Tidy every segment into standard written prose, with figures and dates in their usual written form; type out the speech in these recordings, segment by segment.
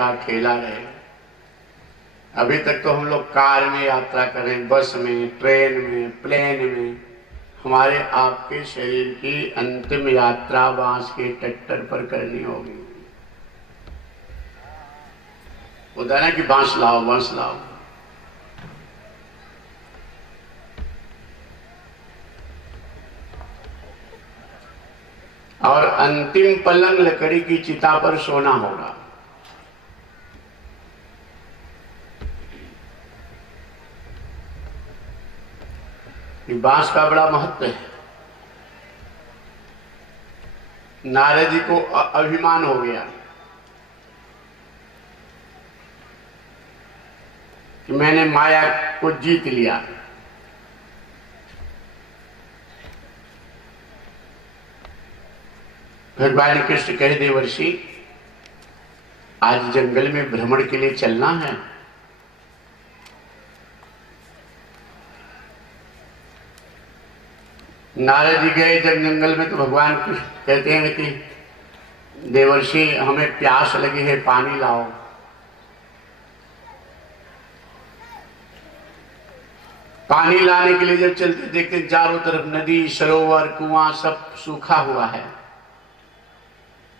का खेला रहे। अभी तक तो हम लोग कार में यात्रा करें, बस में, ट्रेन में, प्लेन में। हमारे आपके शरीर की अंतिम यात्रा बांस के ट्रैक्टर पर करनी होगी। होता ना कि बांस लाओ, बांस लाओ। और अंतिम पलंग लकड़ी की चिता पर सोना होगा। बांस का बड़ा महत्व है। नारद जी को अभिमान हो गया कि मैंने माया को जीत लिया। भगवान कृष्ण कहे, देवर्षि आज जंगल में भ्रमण के लिए चलना है। नारद जी गए जब जंगल में, तो भगवान कृष्ण कहते हैं कि देवर्षि हमें प्यास लगी है, पानी लाओ। पानी लाने के लिए जब चलते देखते चारों तरफ नदी, सरोवर, कुआं सब सूखा हुआ है।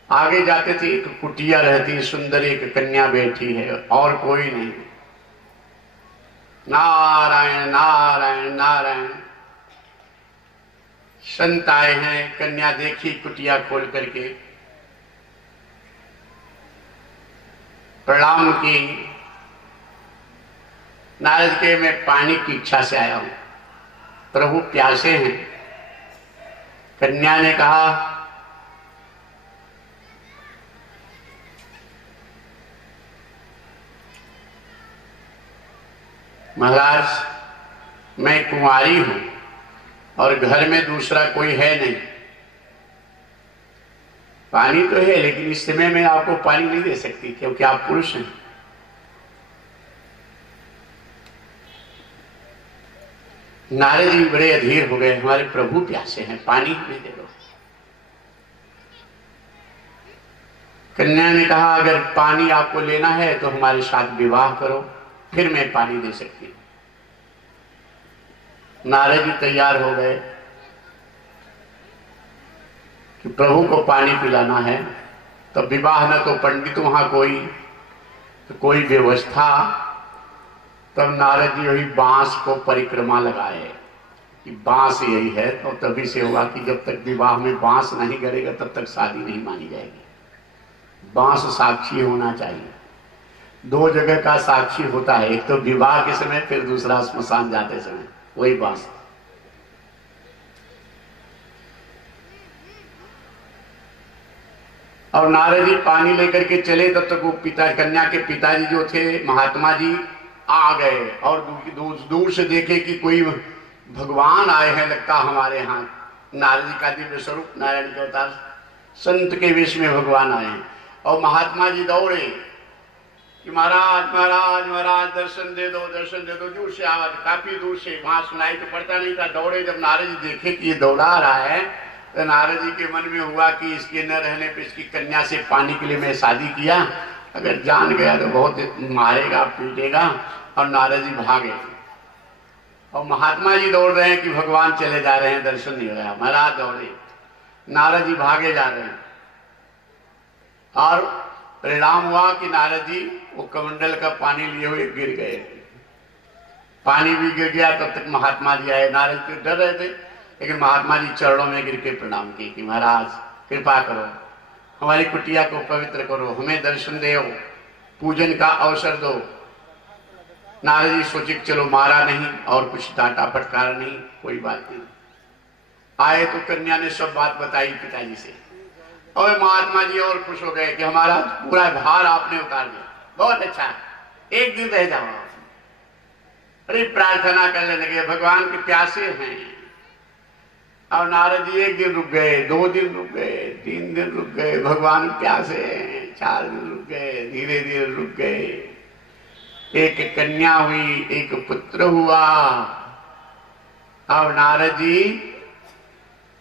आगे जाते थे, एक कुटिया रहती, सुंदर एक कन्या बैठी है और कोई नहीं। नारायण नारायण नारायण। संत आए हैं, कन्या देखी कुटिया खोल करके, प्रणाम की। नारद के, मैं पानी की इच्छा से आया हूं, प्रभु प्यासे हैं। कन्या ने कहा, महाराज मैं कुंवारी हूं और घर में दूसरा कोई है नहीं। पानी तो है लेकिन इस समय मैं आपको पानी नहीं दे सकती क्योंकि आप पुरुष हैं। नारद जी बड़े अधीर हो गए, हमारे प्रभु प्यासे हैं, पानी हमें दे दो। कन्या ने कहा, अगर पानी आपको लेना है तो हमारे साथ विवाह करो, फिर मैं पानी दे सकती हूं। नारद जी तैयार हो गए कि प्रभु को पानी पिलाना है तो विवाह न तो पंडित वहां कोई व्यवस्था। तब नारद जी वही बांस को परिक्रमा लगाए कि बांस यही है, तो तभी से होगा कि जब तक विवाह में बांस नहीं करेगा तब तक शादी नहीं मानी जाएगी। बांस साक्षी होना चाहिए। दो जगह का साक्षी होता है, एक तो विवाह के समय, फिर दूसरा स्मशान जाते समय, वही बांस। और नारद जी पानी लेकर के चले, तब तक वो कन्या के पिताजी जो थे महात्मा जी आ गए और दूर से देखे कि कोई भगवान आए हैं, लगता हमारे यहाँ। नारद जी का दिव्य स्वरूप, नारायण के अवतार, संत के वेश में भगवान आए हैं। और महात्मा जी दौड़े कि महाराज महाराज महाराज दर्शन दे दो, दर्शन दे दो। दूर से आवाज, काफी दूर से, वहां सुनाई तो पड़ता नहीं था। दौड़े, जब नारद जी देखे कि ये दौड़ा रहा है, तो नारद जी के मन में हुआ कि इसके न रहने पर इसकी कन्या से पानी के लिए मैं शादी किया, अगर जान गया तो बहुत मारेगा, पीटेगा। और नारद जी भागे और महात्मा जी दौड़ रहे हैं कि भगवान चले जा रहे हैं, दर्शन नहीं हो रहा। महाराज दौड़े, नारद जी भागे जा रहे हैं। और परिणाम हुआ कि नारद जी वो कमंडल का पानी लिए हुए गिर गए। पानी भी गिर गया, तब तक महात्मा जी आए। नारद जी डर रहे थे, लेकिन महात्मा जी चरणों में गिर के प्रणाम किए कि महाराज कृपा करो, हमारी कुटिया को पवित्र करो, हमें दर्शन दो, पूजन का अवसर दो। नारद जी सोचे चलो मारा नहीं और कुछ डांटा फटकारा नहीं, कोई बात नहीं। आए तो कन्या ने सब बात बताई पिताजी से, और महात्मा जी और खुश हो गए कि हमारा पूरा भार आपने उतार दिया, बहुत अच्छा, एक दिन रह जाओ। अरे प्रार्थना करने लगे, भगवान के प्यासे हैं। और नारद जी एक दिन रुक गए, 2 दिन रुक गए, 3 दिन रुक गए, भगवान प्यासे हैं, 4 दिन रुक गए, धीरे धीरे रुक गए। एक कन्या हुई, एक पुत्र हुआ। अब नारद जी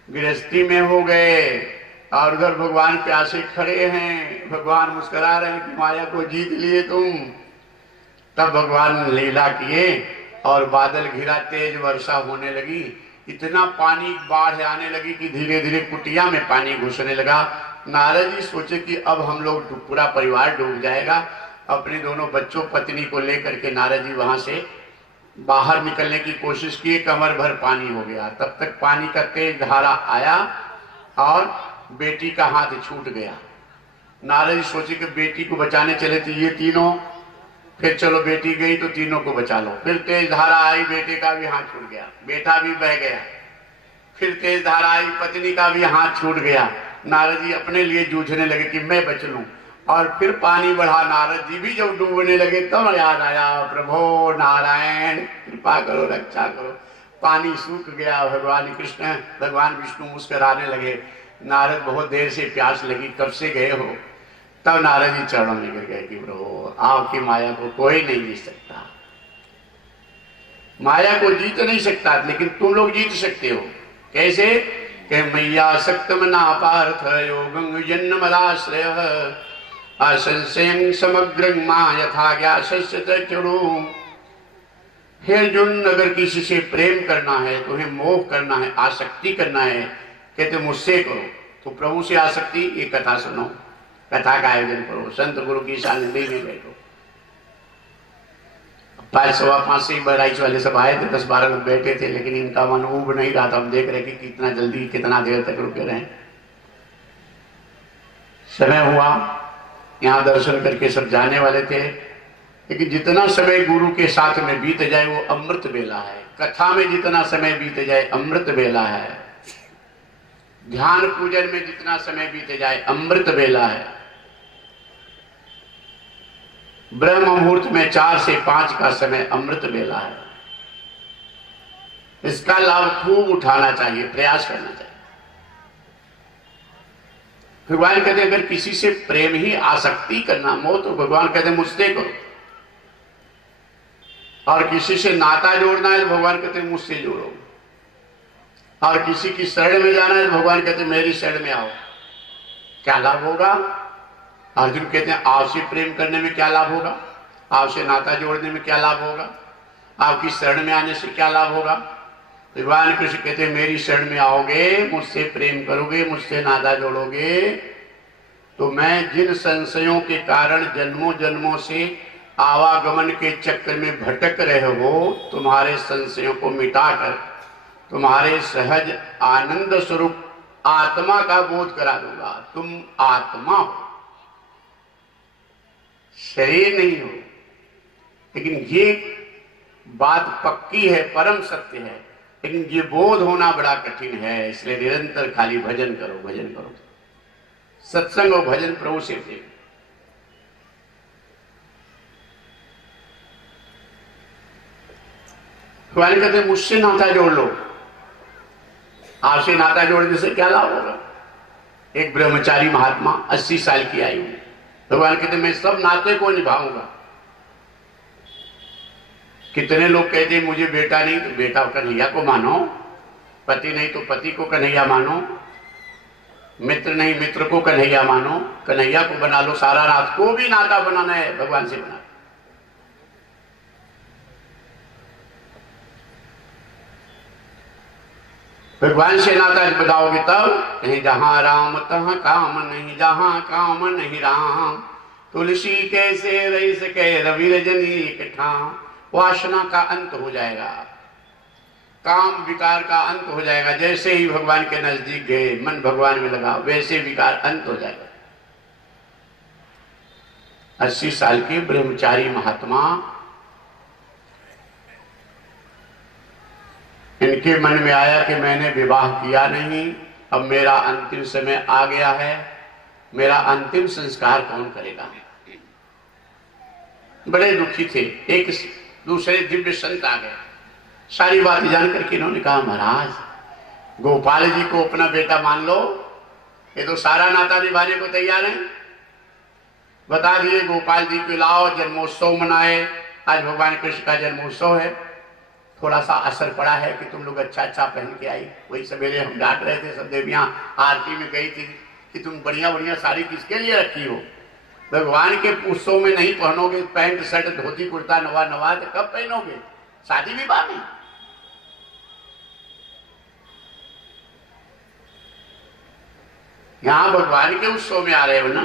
गृहस्थी में हो गए, और उधर भगवान प्यासे खड़े हैं, भगवान मुस्कुरा रहे हैं कि माया को जीत लिए तुम। तब भगवान लीला किए और बादल घिरा, तेज वर्षा होने लगी, इतना पानी बाढ़ आने लगी कि धीरे धीरे कुटिया में पानी घुसने लगा। नारद जी सोचे कि अब हम लोग पूरा परिवार डूब जाएगा। अपने दोनों बच्चों पत्नी को लेकर के नारद जी वहां से बाहर निकलने की कोशिश किए, कमर भर पानी हो गया। तब तक पानी का तेज धारा आया और बेटी का हाथ छूट गया। नारद जी सोचे कि बेटी को बचाने चले थे ये तीनों, फिर चलो बेटी गई तो तीनों को बचा लो। फिर तेज धारा आई, बेटे का भी हाथ छूट गया, बेटा भी बह गया। फिर तेज धारा आई, पत्नी का भी हाथ छूट गया। नारद जी अपने लिए जूझने लगे कि मैं बच लूं। और फिर पानी बढ़ा, नारद जी भी जब डूबने लगे तब याद आया, प्रभु नारायण कृपा करो, रक्षा करो। पानी सूख गया। भगवान कृष्ण, भगवान विष्णु मुस्कुराने लगे। नारद बहुत देर से प्यास लगी, कब से गए हो? तब नारद जी चरणों में गिर गए कि प्रभु आपकी माया को कोई नहीं जीत सकता, माया को जीत नहीं सकता, लेकिन तुम लोग जीत सकते हो। कैसे? कि मैया सक्तमना पार्थ योगं जन्मदाश्रय असंशयं समग्रं मां यथा ज्ञासस्य तच्चुरु। हे अर्जुन, अगर किसी से प्रेम करना है, तुम्हें मोह करना है, आसक्ति करना है, कहते मुझसे करो। तो प्रभु से आसक्ति, ये कथा सुनो, कथा का आयोजन करो, संत गुरु की सानिध्य में बैठो। 5 सवा 5 से बहराइच वाले सब आए थे, 10-12 लोग बैठे थे, लेकिन इनका मन उब नहीं रहा था। हम देख रहे कि कितना जल्दी, कितना देर तक रुके रहे। समय हुआ, यहाँ दर्शन करके सब जाने वाले थे, लेकिन जितना समय गुरु के साथ में बीत जाए वो अमृत बेला है। कथा में जितना समय बीत जाए अमृत बेला है। ध्यान पूजन में जितना समय बीत जाए अमृत बेला है। ब्रह्म मुहूर्त में 4 से 5 का समय अमृत बेला है। इसका लाभ खूब उठाना चाहिए, प्रयास करना चाहिए। भगवान कहते अगर किसी से प्रेम ही आसक्ति करना हो तो भगवान कहते मुझसे करो, और किसी से नाता जोड़ना है तो भगवान कहते मुझसे जोड़ो, और किसी की शरण में जाना है तो भगवान कहते मेरी शरण में आओ। क्या लाभ होगा? अर्जुन कहते हैं आपसे प्रेम करने में क्या लाभ होगा, आपसे नाता जोड़ने में क्या लाभ होगा, आपकी शरण में आने से क्या लाभ होगा? भगवान कृष्ण कहते हैं मेरी शरण में आओगे, मुझसे प्रेम करोगे, मुझसे नाता जोड़ोगे, तो मैं जिन संशयों के कारण जन्मों जन्मों से आवागमन के चक्कर में भटक रहे हो, तुम्हारे संशयों को मिटाकर तुम्हारे सहज आनंद स्वरूप आत्मा का बोध करा दूंगा। तुम आत्मा हो, शरीर नहीं हो। लेकिन ये बात पक्की है, परम सत्य है, लेकिन ये बोध होना बड़ा कठिन है। इसलिए निरंतर खाली भजन करो, भजन करो, सत्संग और भजन प्रभु से प्रेम। भगवान कहते मुझसे नाता जोड़ लो। आपसे नाता जोड़ने से क्या लाभ होगा? एक ब्रह्मचारी महात्मा 80 साल की आयु में, भगवान कहते मैं सब नाते को निभाऊंगा। कितने लोग कहते मुझे बेटा नहीं तो बेटा कन्हैया को मानो, पति नहीं तो पति को कन्हैया मानो, मित्र नहीं मित्र को कन्हैया मानो, कन्हैया को बना लो। सारा नाथ को भी नाता बनाना है भगवान से बना। भगवान से नाता बताओगे तब, नहीं जहां राम तहां काम नहीं, जहां काम नहीं राम, तुलसी कैसे रही सके रवि रजनी एक ठाम। वासना का अंत हो जाएगा, काम विकार का अंत हो जाएगा। जैसे ही भगवान के नजदीक गए, मन भगवान में लगा, वैसे विकार अंत हो जाएगा। 80 साल के ब्रह्मचारी महात्मा, इनके मन में आया कि मैंने विवाह किया नहीं, अब मेरा अंतिम समय आ गया है, मेरा अंतिम संस्कार कौन करेगा। बड़े दुखी थे। एक दूसरे दिव्य संत आ गए, सारी बात जान करके इन्होंने कहा महाराज गोपाल जी को अपना बेटा मान लो, ये तो सारा नाता निभाने को तैयार है। बता दिए गोपाल जी को लाओ, जन्मोत्सव मनाए। आज भगवान कृष्ण का जन्मोत्सव है। थोड़ा सा असर पड़ा है कि तुम लोग अच्छा अच्छा पहन के आई। वही सवेरे हम डांट रहे थे, सब देवियां आरती में गई थी, कि तुम बढ़िया बढ़िया साड़ी किसके लिए रखी हो? भगवान के उत्सव में नहीं पहनोगे पैंट शर्ट धोती कुर्ता नवा नवा, तो कब पहनोगे? शादी विवाह में। यहां भगवान के उत्सव में आ रहे हो ना,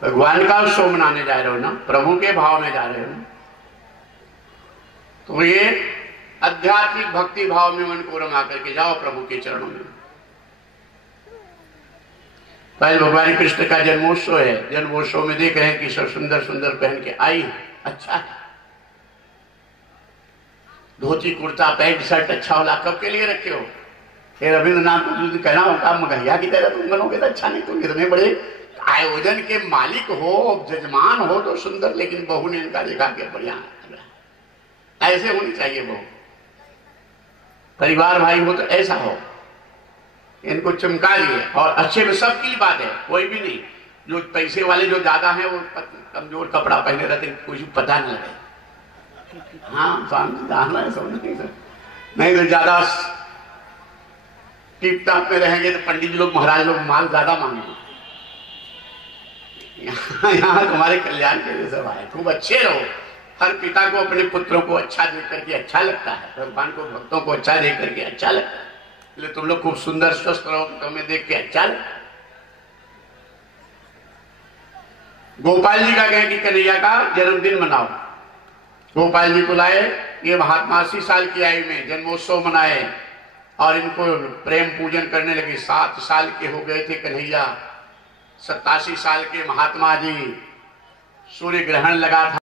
भगवान का उत्सव मनाने जा रहे हो ना, प्रभु के भाव में जा रहे हो ना, तो ये आध्यात्मिक भक्ति भाव में मन को रमा करके जाओ प्रभु के चरणों में। पहले भगवान कृष्ण का जन्मोत्सव है, जन्मोत्सव में देख रहे हैं कि सब सुंदर सुंदर पहन के आई, अच्छा है, धोती कुर्ता पैंट शर्ट अच्छा होला, कब के लिए रखे हो? फिर रविंद्रनाथ को कहना होगा महैया की तरह तुम बनोगे तो अच्छा नहीं, तुम इतने बड़े आयोजन के मालिक हो, जजमान हो तो सुंदर, लेकिन बहू ने इनका देखा कि बढ़िया ऐसे होनी चाहिए बहू, परिवार भाई हो तो ऐसा हो, इनको चमका लिए। और अच्छे में सबकी बात है, कोई भी नहीं, जो पैसे वाले जो ज्यादा हैं वो कमजोर कपड़ा पहने रहते, कुछ पता नहीं लगे। हाँ सामने जाना है, समझ नहीं तो ज्यादा टिप टाप में रहेंगे तो पंडित लोग महाराज लोग माल ज्यादा मांगेंगे। यहाँ तुम्हारे कल्याण के लिए सब आए, खूब अच्छे रहो। हर पिता को अपने पुत्रों को अच्छा देख करके अच्छा लगता है, भगवान को भक्तों को अच्छा देख करके अच्छा लगता है, इसलिए तुम लोग खूब सुंदर स्वस्थ रहो, तुम्हें देख के अच्छा लगता है। गोपाल जी का कहें कि कन्हैया का जन्मदिन मनाओ, गोपाल जी को लाए, ये महात्मा 80 साल की आयु में जन्मोत्सव मनाए और इनको प्रेम पूजन करने लगे। 7 साल के हो गए थे कन्हैया, 87 साल के महात्मा जी, सूर्य ग्रहण लगा था।